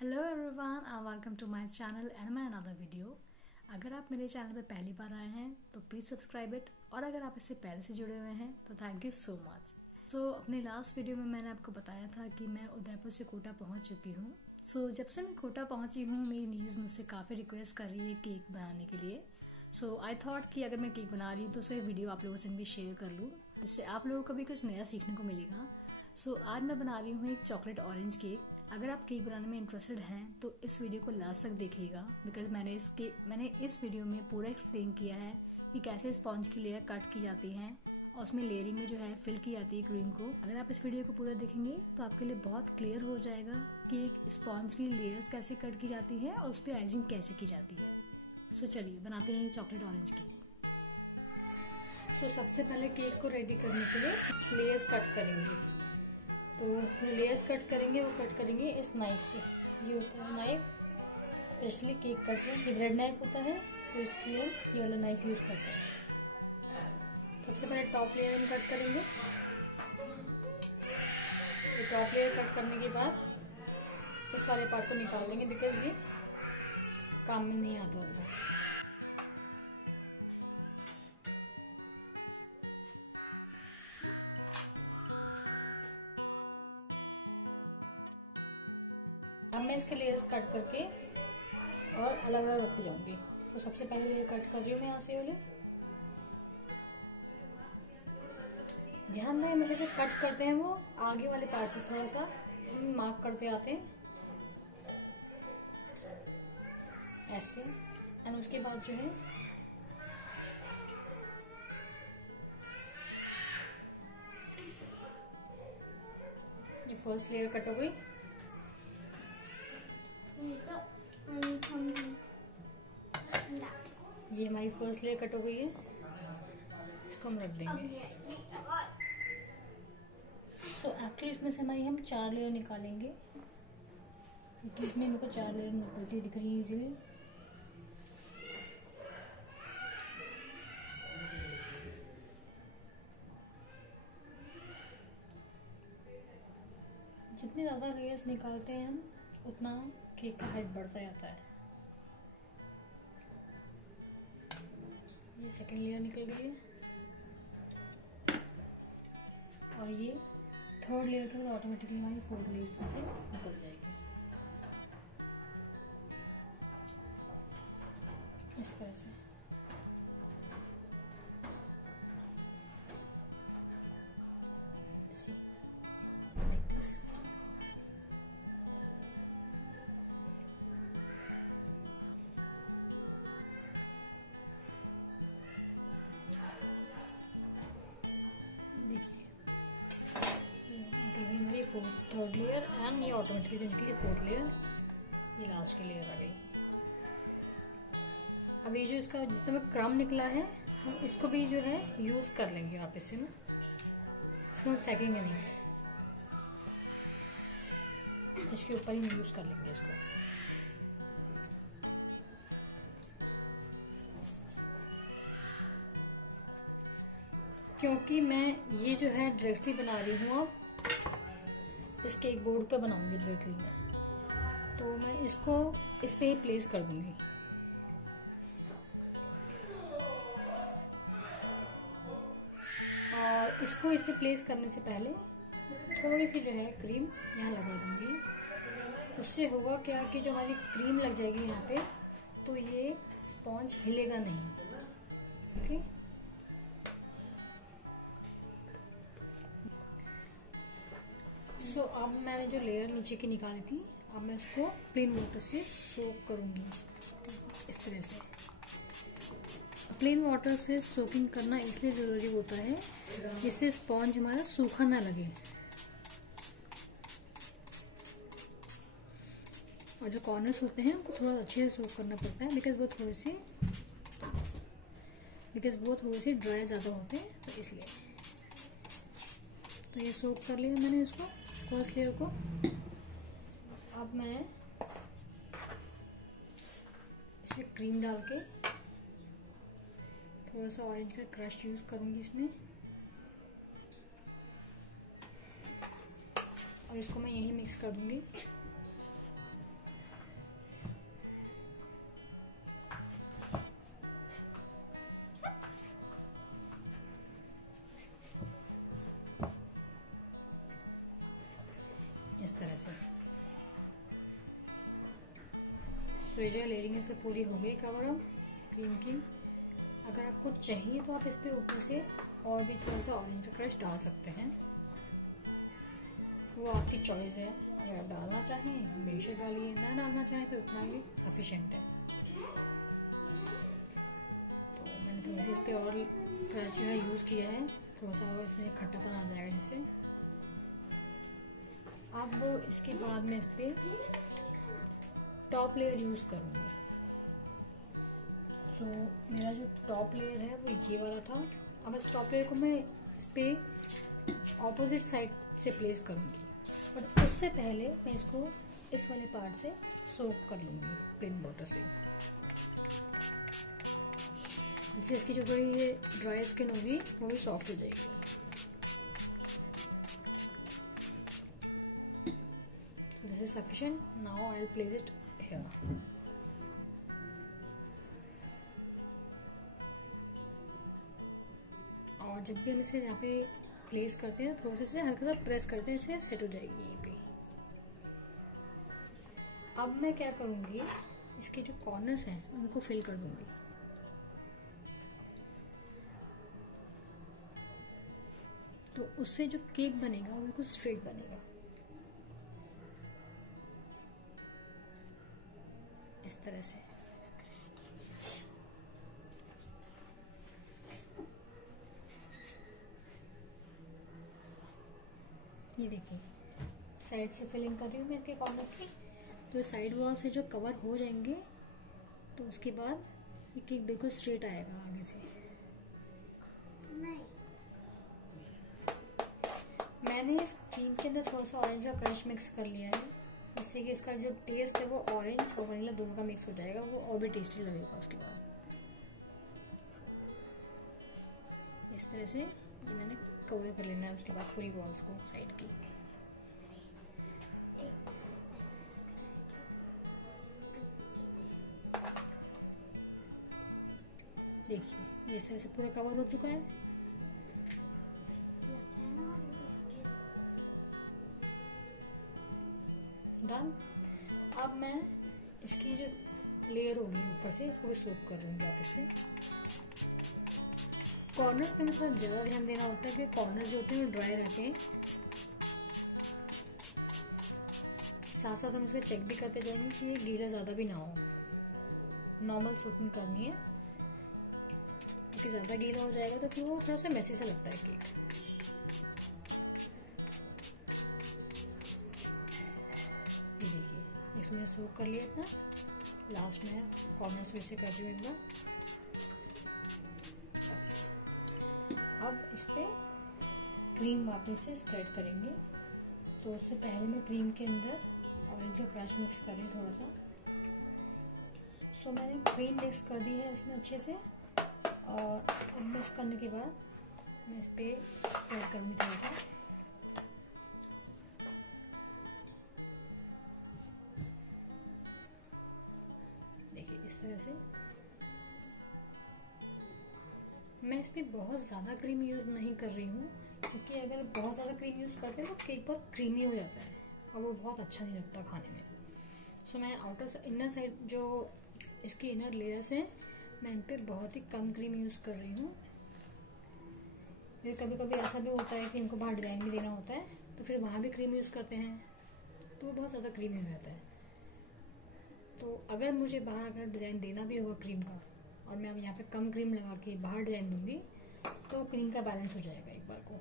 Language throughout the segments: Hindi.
Hello everyone and welcome to my channel and my another video. अगर आप मेरे चैनल पर पहली बार आए हैं तो प्लीज़ सब्सक्राइब इट, और अगर आप इससे पहले से जुड़े हुए हैं तो थैंक यू सो मच। अपने लास्ट वीडियो में मैंने आपको बताया था कि मैं उदयपुर से कोटा पहुंच चुकी हूं। जब से मैं कोटा पहुंची हूं, मेरी नीज़ मुझसे काफ़ी रिक्वेस्ट कर रही है केक बनाने के लिए। आई थॉट कि अगर मैं केक बना रही हूँ तो उसका वीडियो आप लोगों से भी शेयर कर लूँ, जिससे आप लोगों को भी कुछ नया सीखने को मिलेगा। आज मैं बना रही हूँ एक चॉकलेट ऑरेंज केक। अगर आप केक बनाने में इंटरेस्टेड हैं तो इस वीडियो को लास्ट तक देखिएगा, बिकॉज मैंने इस वीडियो में पूरा एक्सप्लेन किया है कि कैसे स्पॉन्ज की लेयर कट की जाती है और उसमें लेयरिंग में जो है फिल की जाती है क्रीम को। अगर आप इस वीडियो को पूरा देखेंगे तो आपके लिए बहुत क्लियर हो जाएगा कि एक स्पॉन्ज की लेयर्स कैसे कट की जाती है और उस पर आइजिंग कैसे की जाती है। चलिए बनाते हैं चॉकलेट ऑरेंज केक। सबसे पहले केक को रेडी करने के लिए लेयर्स कट करेंगे। तो जो लेयर्स कट करेंगे वो कट करेंगे इस नाइफ से। ये होता है नाइफ, स्पेशली केक कट में ये ब्रेड नाइफ होता है, तो इसके लिए ये वाला नाइफ यूज करते हैं। सबसे पहले टॉप लेयर हम कट करेंगे। तो टॉप लेयर कट करने के बाद इस वाले पार्ट को निकाल देंगे, बिकॉज ये काम में नहीं आता होता। अब मैं इसके लेयर्स कट करके और अलग अलग रखती जाऊंगी। तो सबसे पहले लेयर कट कर रही हूँ मैं यहाँ से वाले। ध्यान में हमेशा जो कट करते हैं वो आगे वाले पार्ट से थोड़ा सा मार्क करते आते हैं ऐसे। एंड उसके बाद जो है ये फर्स्ट लेयर कट हो गई। ये हमारी फर्स्ट लेयर कट हो गई है, इसको हम रख देंगे। एक्चुअली इसमें से हमारी हम 4 लेयर निकालेंगे, क्योंकि इसमें मेरे को 4 लेयर निकलती दिख रही है इजीली। जितने ज्यादा लेयर्स निकालते हैं हम उतना केक का हाइट बढ़ता जाता है। ये सेकंड लेयर निकल गई है और ये थर्ड लेयर के बाद ऑटोमेटिकली हमारी फोर्थ लेयर से निकल जाएगी इस तरह से। निकल गई हमारी थर्ड लेयर एंड ये ऑटोमेटिकली जो निकली फोर्थ लेयर, ये लास्ट की लेयर आ गई। अब ये जो इसका जितना क्रम निकला है हम इसको भी जो है यूज कर लेंगे वापस से ना, इसको हम फेंकेंगे नहीं, इसके ऊपर ही यूज कर लेंगे इसको। क्योंकि मैं ये जो है डायरेक्टली बना रही हूँ, अब इस केक बोर्ड पे बनाऊंगी डायरेक्टली मैं, तो मैं इसको इस पे ही प्लेस कर दूंगी। और इसको इस पे प्लेस करने से पहले थोड़ी सी जो है क्रीम यहाँ लगा दूंगी। उससे होगा क्या कि जो हमारी क्रीम लग जाएगी यहाँ पे, तो ये स्पॉन्ज हिलेगा नहीं। ओके, अब मैंने जो लेयर नीचे की निकाली थी, अब मैं उसको प्लेन वाटर से सोक करूंगी इस तरह से। प्लेन वाटर से सोकिंग करना इसलिए जरूरी होता है जिससे स्पॉन्ज हमारा सूखा ना लगे। और जो कॉर्नर्स होते हैं उनको थोड़ा अच्छे से सोक करना पड़ता है, बिकॉज वो थोड़े से ड्राई ज्यादा होते हैं, तो इसलिए। तो ये सोक कर लिया मैंने इसको, फर्स्ट लेयर को। अब मैं इसमें क्रीम डाल के थोड़ा सा ऑरेंज का क्रश यूज करूंगी इसमें, और इसको मैं यही मिक्स कर दूंगी। इस तरह से। तो ये जो लेयरिंग है पूरी हो गई कवर अप क्रीम की। अगर आपको चाहिए तो आप इस पे ऊपर से और भी थोड़ा सा ऑरेंज का क्रश डाल सकते हैं, वो आपकी चॉइस है। अगर आप डालना चाहें बेशक डालिए, ना डालना चाहें तो इतना भी सफिशिएंट है। तो मैंने थोड़ी सी इस पर और क्रश जो है यूज़ किया है, थोड़ा सा और इसमें खट्टापन आ जाएगा जिससे। अब इसके बाद मैं इस पर टॉप लेयर यूज़ करूँगी। तो मेरा जो टॉप लेयर है वो ये वाला था। अब इस टॉप लेयर को मैं इस पर ऑपोजिट साइड से प्लेस करूँगी, बट उससे पहले मैं इसको इस वाले पार्ट से सोक कर लूँगी क्रीम वाटर से, जिससे इसकी जो थोड़ी ये ड्राई स्किन होगी वो भी सॉफ्ट हो जाएगी। This is sufficient. Now I will place it here. और जब भी हम इसे यहाँ पे प्लेस करते हैं थोड़ा सा हल्का सा प्रेस करते हैं, इससे सेट हो जाएगी यहीं पे। अब मैं क्या करूँगी, इसके जो कॉर्नर्स हैं उनको फिल कर दूंगी। तो उससे जो केक बनेगा वो बिल्कुल स्ट्रेट बनेगा, इस तरह से। ये देखिए साइड से फिलिंग कर रही हूँ मैं इसके कॉर्नर्स की। तो साइड वॉल से जो कवर हो जाएंगे तो उसके बाद ये केक बिल्कुल स्ट्रेट आएगा आगे से। मैंने इस क्रीम के अंदर थोड़ा सा ऑरेंज का क्रश मिक्स कर लिया है, जिससे कि इसका जो टेस्ट है वो ऑरेंज और वनीला दोनों का मिक्स हो जाएगा, वो और भी टेस्टी लगेगा उसके बाद। इस तरह से ये मैंने कवर कर लेना है उसके बाद पूरी वॉल्स को साइड की। देखिए इस तरह से पूरा कवर हो चुका है। डन। अब मैं इसकी जो लेयर होगी ऊपर से वो सोक कर दूंगी आप इससे। कॉर्नर्स पे हमें थोड़ा ज़्यादा ध्यान देना होता है क्योंकि कॉर्नर्स जो होते हैं वो ड्राई रहते हैं। साथ साथ हम इसको चेक भी करते जाएंगे कि ये गीला ज़्यादा भी ना हो। नॉर्मल सोकिंग करनी है क्योंकि ज़्यादा गीला हो जाएगा तो फिर वो थोड़ा सा मैसी सा लगता है केक। ये देखिए इसमें सोक कर लिया इतना। लास्ट में कॉर्नर्स में से कर रही हूँ एक बार बस। अब इस पर क्रीम वापस से स्प्रेड करेंगे। तो उससे पहले मैं क्रीम के अंदर ऑरेंज का क्रश मिक्स कर रही हूँ थोड़ा सा। सो मैंने क्रीम मिक्स कर दी है इसमें अच्छे से, और अब मिक्स करने के बाद मैं इस पर स्प्रेड करूँगी थोड़ा सा। देखिए इस तरह से। मैं इस पर बहुत ज़्यादा क्रीम यूज़ नहीं कर रही हूँ क्योंकि अगर बहुत ज़्यादा क्रीम यूज़ करते हैं तो केक बहुत क्रीमी हो जाता है और वो बहुत अच्छा नहीं लगता खाने में। सो मैं आउटर इनर साइड जो इसकी इनर लेयर्स हैं मैं इन पर बहुत ही कम क्रीम यूज़ कर रही हूँ। क्योंकि कभी कभी ऐसा भी होता है कि इनको बाहर डिज़ाइन भी देना होता है तो फिर वहाँ भी क्रीम यूज़ करते हैं तो वो बहुत ज़्यादा क्रीमी हो जाता है। तो अगर मुझे बाहर अगर डिज़ाइन देना भी होगा क्रीम का और मैं अब यहाँ पे कम क्रीम लगा के बाहर डिज़ाइन दूंगी तो क्रीम का बैलेंस हो जाएगा एक बार को।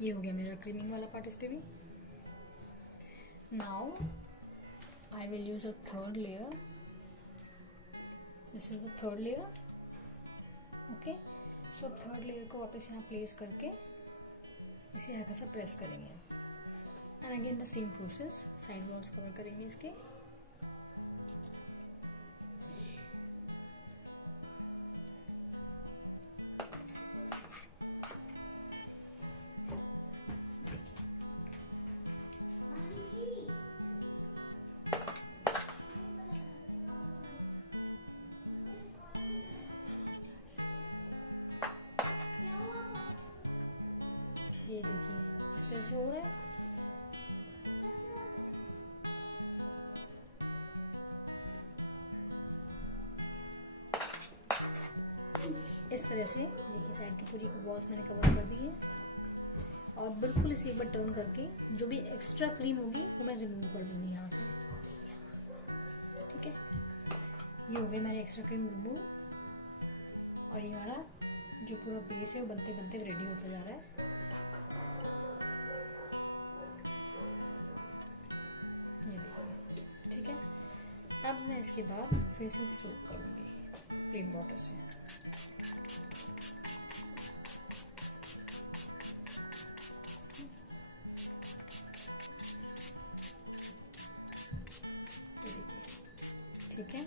ये हो गया मेरा क्रीमिंग वाला पार्ट इस पे भी। Now I will use a third layer. This is the third layer. Okay, so third layer को वापस यहाँ प्लेस करके इसे हल्का सा प्रेस करेंगे and again the same process. Side walls cover करेंगे इसके। ये देखिए इस तरह से हो रहा है। तरह से देखिए साइड की पूरी बॉल्स मैंने कवर कर दी है और बिल्कुल इसे एक बार टर्न करके जो भी एक्स्ट्रा क्रीम होगी वो मैं रिमूव कर दूंगी यहाँ से। ठीक है, ये हो गया मेरे एक्स्ट्रा क्रीम रिमूव और ये हमारा जो पूरा बेस है वो बनते बनते रेडी होता जा रहा है। ये देखिए, ठीक है। अब मैं इसके बाद फिर से सोक करूँगी क्रीम वाटर से। ठीक है,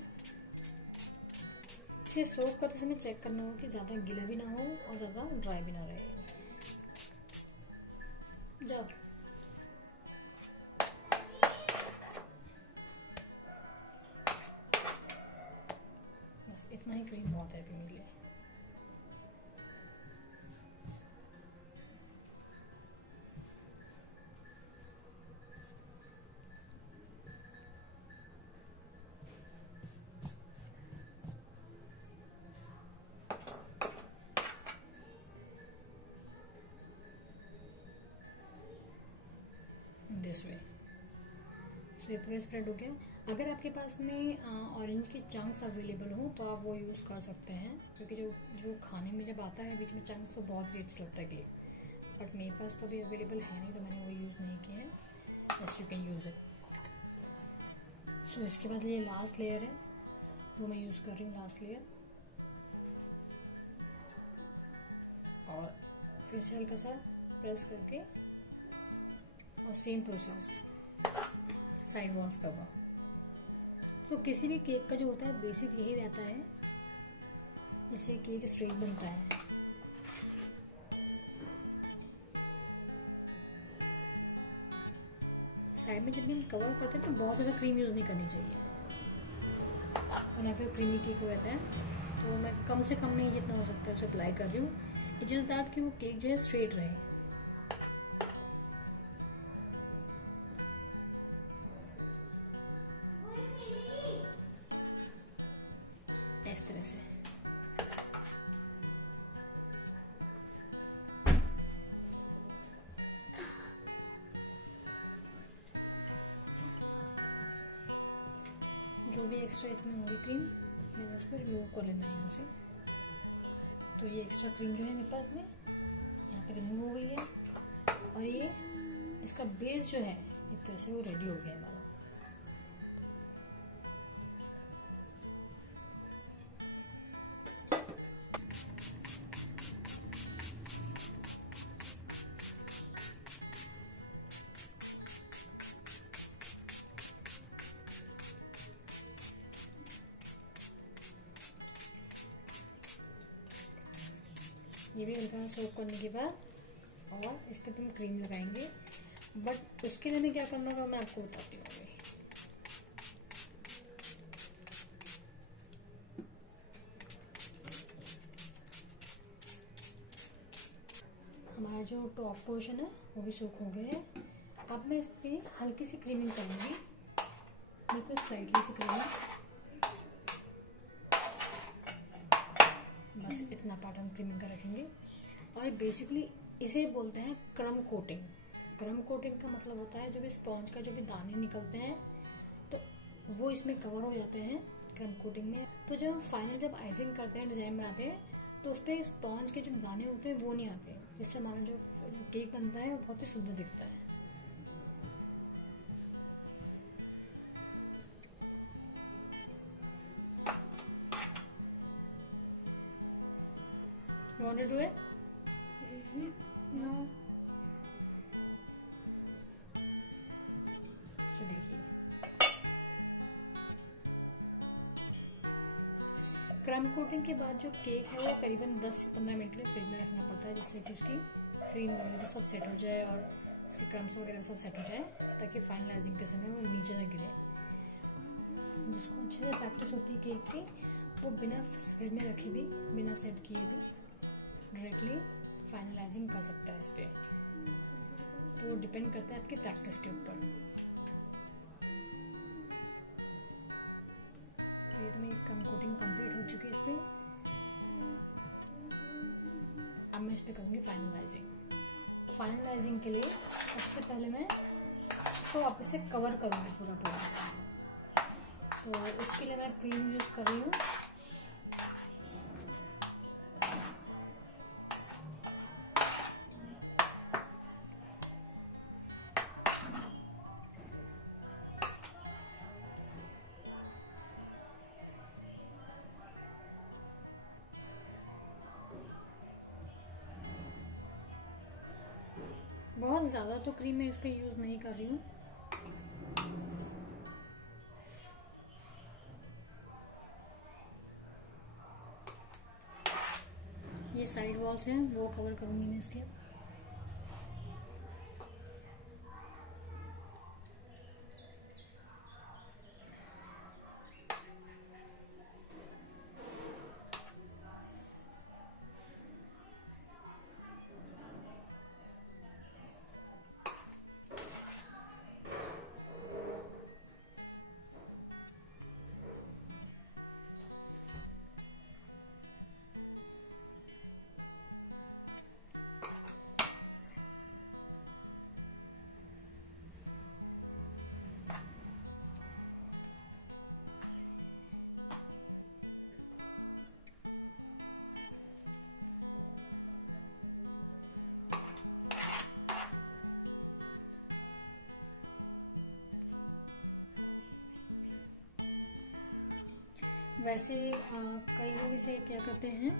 इसे सोक करते समय चेक करना हो कि ज़्यादा गीला भी ना हो और ज़्यादा ड्राई भी ना रहे। जाओ, बस इतना ही क्रीम बहुत है अभी मेरे लिए। दिस वे, सो ये पूरा स्प्रेड हो गया। अगर आपके पास में ऑरेंज के चंक्स अवेलेबल हो तो आप वो यूज़ कर सकते हैं, क्योंकि जो जो खाने में जब आता है बीच में चंक्स तो बहुत रिच लगता है केक, बट मेरे पास तो अभी अवेलेबल है नहीं तो मैंने वो यूज़ नहीं किया है। Just you can use it. So इसके बाद ये लास्ट लेयर है वो मैं यूज़ कर रही हूँ, लास्ट लेयर। और फिर से हल्का सा प्रेस करके और same process side walls cover. तो किसी भी केक का जो होता है बेसिक यही रहता है, इससे केक स्ट्रेट बनता है। साइड में जब भी हम कवर करते हैं तो बहुत ज़्यादा क्रीम यूज़ नहीं करनी चाहिए, और फिर क्रीमी केक हो जाता है। तो मैं कम से कम में ही जितना हो सकता है उसे अप्लाई कर रही हूँ। इट जस्ट दैट कि वो केक जो है स्ट्रेट रहे। इस तरह से जो भी एक्स्ट्रा इसमें होगी क्रीम मैंने उसको रिमूव कर लेना है यहाँ से। तो ये एक्स्ट्रा क्रीम जो है मेरे पास में यहाँ पे रिमूव हो गई है और ये इसका बेस जो है एक तरह से वो रेडी हो गया हमारा। ये भी हल्का सोक करने के बाद और इस पर तुम क्रीम लगाएंगे, बट उसके लिए मैं क्या करना होगा मैं आपको बताती हूँ। हमारा जो टॉप पोर्शन है वो भी सोक हो गया है। अब मैं इस पर हल्की सी क्रीमिंग करूँगी, बिल्कुल स्लाइटली सी क्रीमिंग, बस इतना पार्ट हम क्रीमिंग का रखेंगे। और बेसिकली इसे बोलते हैं क्रम कोटिंग। क्रम कोटिंग का मतलब होता है जो भी स्पॉन्ज का जो भी दाने निकलते हैं तो वो इसमें कवर हो जाते हैं क्रम कोटिंग में। तो जब हम फाइनल जब आइसिंग करते हैं, डिजाइन बनाते हैं, तो उस पर स्पॉन्ज के जो दाने होते हैं वो नहीं आते, इससे हमारा जो केक बनता है वो बहुत ही सुंदर दिखता है। You want to do it? No. तो देखिए क्रम कोटिंग के बाद जो केक है वो करीबन 10 से 15 मिनट के लिए फ्रिज में रखना पड़ता है, जिससे कि उसकी क्रीम वगैरह सब सेट हो जाए और उसके क्रम्स वगैरह सब सेट हो जाए, ताकि फाइनलाइजिंग के समय वो नीचे न गिरे। जिसको अच्छे से प्रैक्टिस होती है केक की, वो बिना फ्रिज में रखे भी, बिना सेट किए भी डायरेक्टली फाइनलाइजिंग कर सकता है इस पर। तो डिपेंड करता है आपकी प्रैक्टिस के ऊपर। तो ये तो मेरी क्रम कोटिंग कंप्लीट हो चुकी है इस पर। मैं इस पर करूँगी फाइनलाइजिंग के लिए सबसे पहले मैं इसको वापस से कवर करूँगी पूरा। तो इसके लिए मैं क्रीम यूज़ कर रही हूँ। बहुत ज़्यादा तो क्रीम मैं इस पर यूज़ नहीं कर रही हूँ। ये साइड वॉल्स हैं वो कवर करूँगी मैं इसके। वैसे कई लोग इसे क्या करते हैं,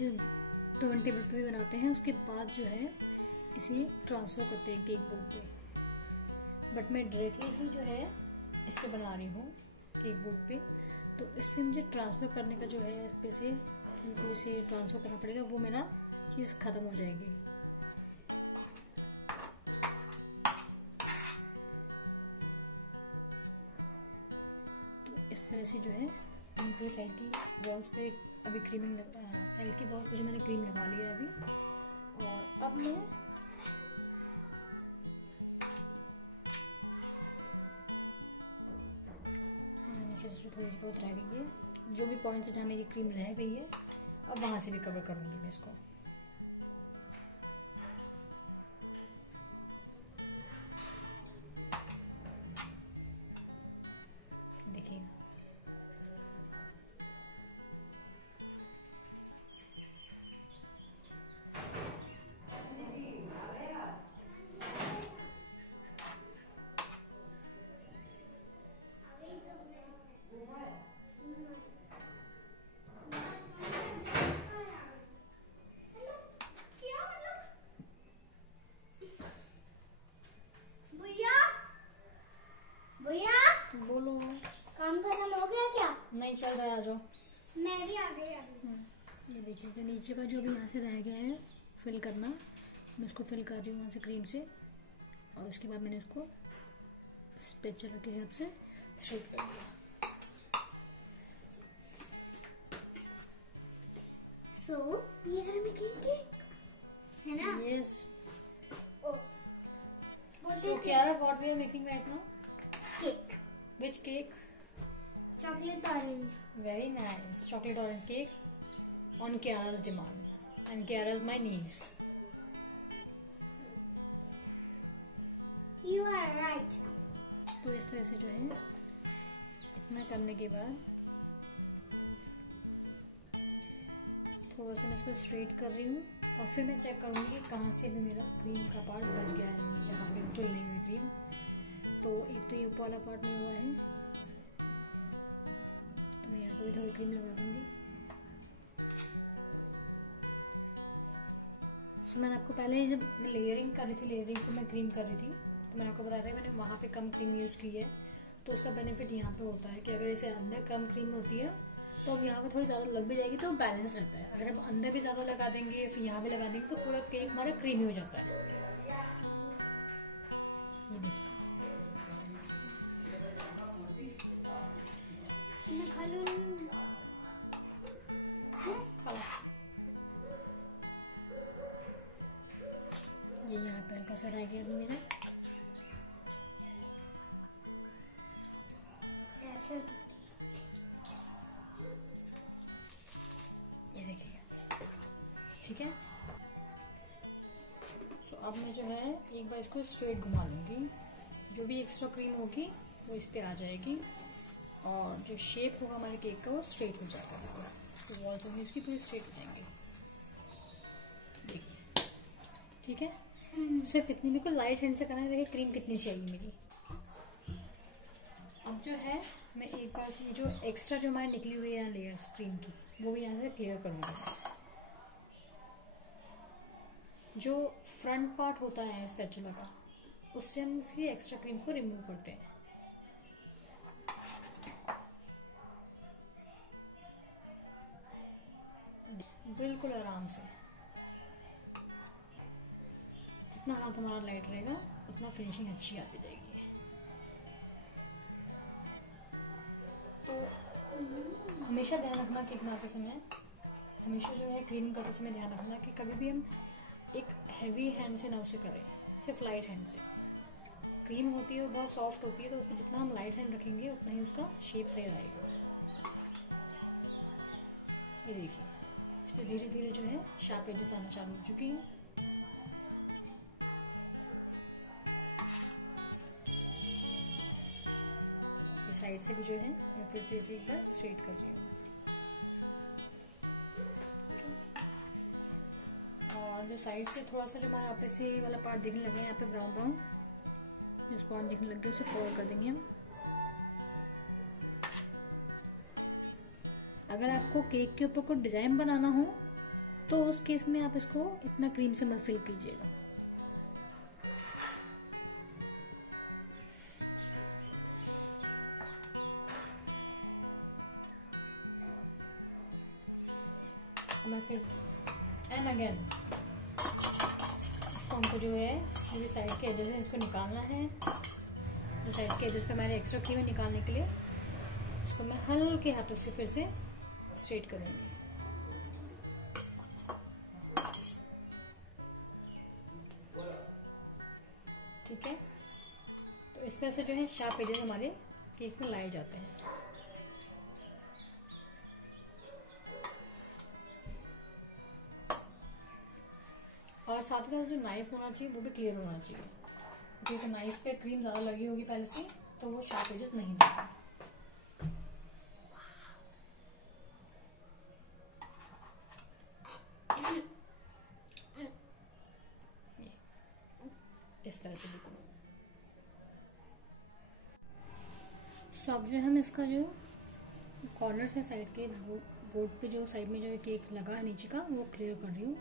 इस टर्न टेबल पे भी बनाते हैं, उसके बाद जो है इसे ट्रांसफ़र करते हैं केक बोर्ड पे। बट मैं डायरेक्टली ही जो है इस पे बना रही हूँ केक बोर्ड पे। तो इससे मुझे ट्रांसफ़र करने का जो है इस पे से उनको इसे ट्रांसफ़र करना पड़ेगा, वो मेरा चीज़ ख़त्म हो जाएगी। तो इस तरह से जो है पूरी साइड की वॉल्स पे अभी क्रीमिंग साइड की वॉल्स पे जो मैंने क्रीम लगा लिया है अभी। और अब मैं नीचे से थोड़ी सी बहुत रह गई है, जो भी पॉइंट जहाँ मेरी क्रीम रह गई है अब वहाँ से भी कवर करूँगी मैं इसको। देखिए बोलो, काम खत्म हो गया क्या? नहीं चल रहा है, आ जाओ। मैं भी आ गई। ये देखिए जो नीचे का जो भी यहाँ से रह गया है फिल करना, मैं उसको फिल कर रही हूँ वहाँ से क्रीम से। और उसके बाद मैंने उसको स्पेचुला की हेल्प से स्ट्रेट कर दिया। So we are making cake, है ना? Yes. Oh, So Kiara, what we are making right now? cake. Which cake? Chocolate orange. Very nice. Chocolate orange cake on Kiara's demand. And Kiara is my niece. You are right. तो इस तरह से जो है इतना करने के बाद थोड़ा सा मैं इसको स्ट्रेट कर रही हूँ। और फिर मैं चेक करूँगी कहाँ से भी मेरा क्रीम का पार्ट बच गया है, जहाँ पे फिल नहीं हुई क्रीम। तो एक तो ये ऊपर वाला पार्ट नहीं हुआ है, तो मैं यहाँ पे भी थोड़ी क्रीम लगा दूँगी। तो मैंने आपको पहले जब लेयरिंग कर रही थी, लेयरिंग को मैं क्रीम कर रही थी, तो मैंने आपको बताया था मैंने वहाँ पे कम क्रीम यूज़ की है। तो उसका बेनिफिट यहाँ पे होता है कि अगर इसे अंदर कम क्रीम होती है तो अब यहाँ पे थोड़ी ज़्यादा लग भी जाएगी तो बैलेंस रहता है। अगर हम अंदर भी ज़्यादा लगा देंगे फिर यहाँ भी लगा देंगे तो पूरा केक हमारा क्रीमी हो जाता है। ये देखिए मैं खा लूँ। ये यहाँ पे हल्का सा रह गया अभी मेरा। ऐसे ये देखिए ठीक है। है एक बार इसको स्ट्रेट घुमा लूंगी, जो भी एक्स्ट्रा क्रीम होगी वो इस पे आ जाएगी और जो शेप होगा हमारे केक का वो स्ट्रेट हो जाएगा। तो वॉल जो है इसकी पूरी स्ट्रेट हो जाएंगी। देखिए, ठीक है। सिर्फ इतनी बिल्कुल लाइट हैंड से करना है। देखिए क्रीम कितनी चाहिए मेरी। अब जो है मैं एक बार से जो एक्स्ट्रा जो हमारी निकली हुई है लेयर्स क्रीम की, वो भी यहाँ से क्लियर करूँगी। जो फ्रंट पार्ट होता है स्पैचुला का, उससे हम इसकी एक्स्ट्रा क्रीम को रिमूव करते हैं। बिल्कुल आराम से, जितना हाथ हमारा लाइट रहेगा उतना फिनिशिंग अच्छी आती जाएगी। तो हमेशा ध्यान रखना केक बनाते समय, हमेशा जो है क्लीनिंग करते समय ध्यान रखना कि कभी भी हम एक हैवी हैंड से ना उसे करें, सिर्फ लाइट हैंड से। क्रीम होती है और बहुत सॉफ्ट होती है, तो उसमें जितना हम लाइट हैंड रखेंगे उतना ही उसका शेप सही रहेगा। ये देखिए, इस पर धीरे धीरे जो है शार्प एजेस आना चालू हो चुकी हैं। इस साइड से भी जो है मैं फिर से इसे एक बार स्ट्रेट कर रही हूँ। और जो साइड से थोड़ा सा जो हमारा आपस से वाला पार्ट दिखने लगे हैं, यहाँ पे ब्राउन ब्राउन जो स्पॉन्ज दिखने लग गया, उसे कवर कर देंगे हम। अगर आपको केक के ऊपर कोई डिजाइन बनाना हो तो उस केस में आप इसको इतना क्रीम से मत फिल कीजिएगा। मैं फिर एंड अगेन इसको हमको जो है मेरी साइड के एजेस है इसको निकालना है। जो साइड के एजेस पे मैंने एक्स्ट्रा क्रीम निकालने के लिए इसको मैं हल्के हाथों से फिर से स्ट्रेट करूंगी। ठीक है, तो इस तरह से जो है शार्प एजेस हमारे केक में लाए जाते हैं। और साथ ही साथ जो नाइफ होना चाहिए वो भी क्लियर होना चाहिए, क्योंकि नाइफ पे क्रीम ज्यादा लगी होगी पहले से, तो वो शार्प एजेस नहीं देगा। इस तरह से देखो। सो अब जो है हम इसका जो कॉर्नर्स है साइड के बोर्ड पे, जो साइड में जो केक लगा है नीचे का, वो क्लियर कर रही हूँ।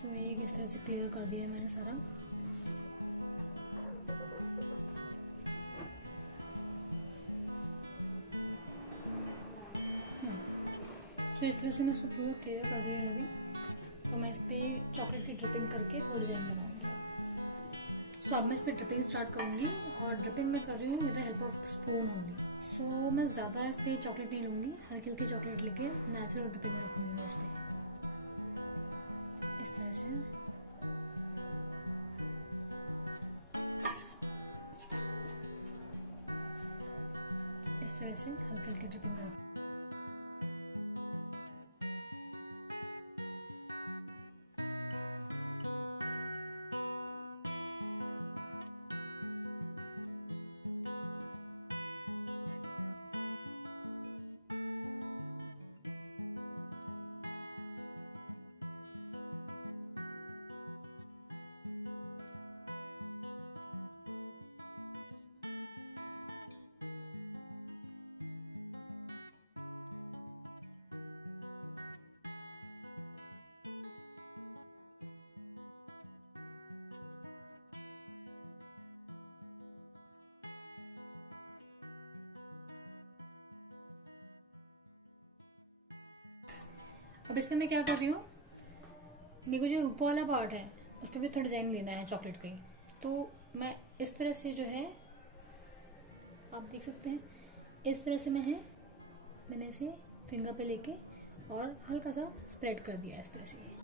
तो एक इस तरह से क्लियर कर दिया है मैंने सारा। तो इस तरह से मैं इसको पूरा क्लियर कर दिया है अभी। तो मैं इस पर चॉकलेट की ड्रिपिंग करके थोड़ा डिजाइन बनाऊंगी। सो अब मैं इस पर ड्रिपिंग स्टार्ट करूंगी, और ड्रिपिंग मैं कर रही हूँ with the help of spoon होंगी। सो मैं ज़्यादा इस पर चॉकलेट नहीं लूँगी, हल्की हल्की चॉकलेट लेके नेचुरल ड्रिपिंग रखूँगी मैं इस पर। इस तरह से हल्की हल्की ड्रिपिंग रखूँगी। अब इसमें मैं क्या कर रही हूँ, मेरे को जो ऊपर वाला पार्ट है उस पर भी थोड़ा डिजाइन लेना है चॉकलेट का ही। तो मैं इस तरह से जो है आप देख सकते हैं इस तरह से मैंने इसे फिंगर पे लेके और हल्का सा स्प्रेड कर दिया इस तरह से।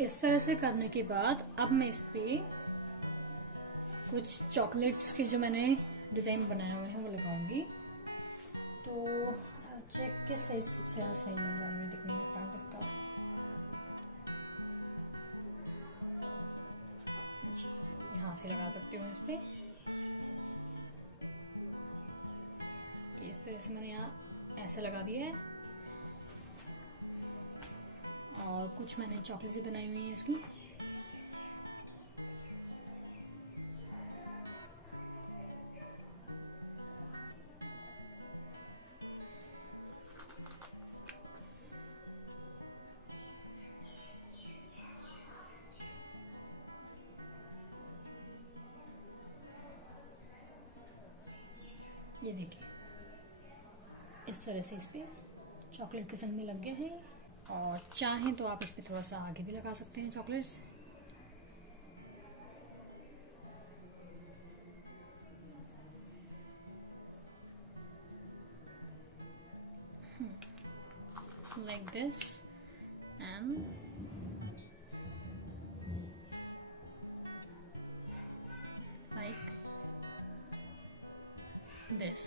इस तरह से करने के बाद अब मैं इस पे कुछ चॉकलेट्स के जो मैंने डिजाइन बनाए हुए हैं वो लगाऊंगी। तो चेक के सही सबसे ज्यादा सही लग रहा है मुझे दिखने में फ्रंट इसका जी, यहाँ से लगा सकती हूँ इस पे। इस तरह से मैंने यहाँ ऐसे लगा दिया है और कुछ मैंने चॉकलेट भी बनाई हुई है इसकी। ये देखिए इस तरह से इस पे चॉकलेट किस्म में लग गए हैं और चाहें तो आप इस पे थोड़ा सा आगे भी लगा सकते हैं chocolates. Like this and like this.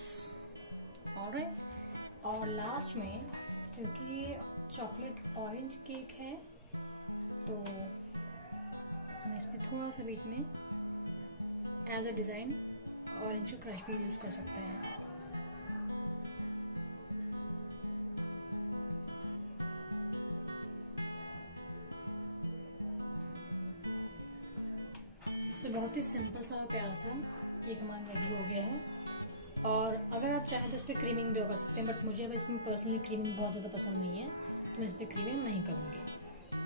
Alright, और लास्ट में क्योंकि चॉकलेट ऑरेंज केक है तो हम इस पर थोड़ा सा बीच में as a design orange crush भी यूज़ कर सकते हैं। तो बहुत ही सिंपल सा और प्यारा सा केक हमारा रेडी हो गया है। और अगर आप चाहें तो इस पर क्रीमिंग भी कर सकते हैं, बट मुझे अब इसमें पर्सनली क्रीमिंग बहुत ज़्यादा पसंद नहीं है तो मैं इस पर क्रीमिंग नहीं करूँगी।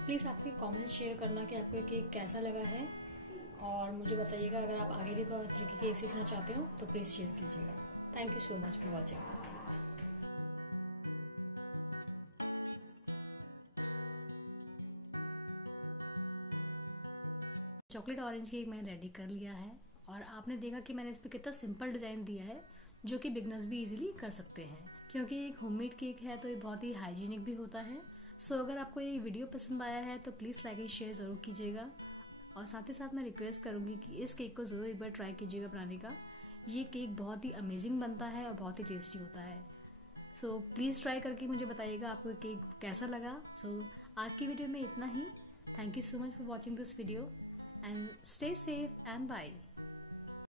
प्लीज़ आपके कमेंट्स शेयर करना कि आपको केक कैसा लगा है और मुझे बताइएगा। अगर आप आगे भी कोई तरीके के केक सीखना चाहते हो तो प्लीज़ शेयर कीजिएगा। Thank you so much for watching. Chocolate orange cake मैंने रेडी कर लिया है और आपने देखा कि मैंने इस पर कितना सिंपल डिज़ाइन दिया है जो कि बिगनर्स भी इजीली कर सकते हैं, क्योंकि एक होममेड केक है तो ये बहुत ही हाइजीनिक भी होता है। सो अगर आपको ये वीडियो पसंद आया है तो प्लीज़ लाइक एंड शेयर ज़रूर कीजिएगा और साथ ही साथ मैं रिक्वेस्ट करूँगी कि इस केक को ज़रूर एक बार ट्राई कीजिएगा बनाने का। ये केक बहुत ही अमेजिंग बनता है और बहुत ही टेस्टी होता है। सो प्लीज़ ट्राई करके मुझे बताइएगा आपको केक कैसा लगा। सो आज की वीडियो में इतना ही। Thank you so much for watching this video and stay safe and bye.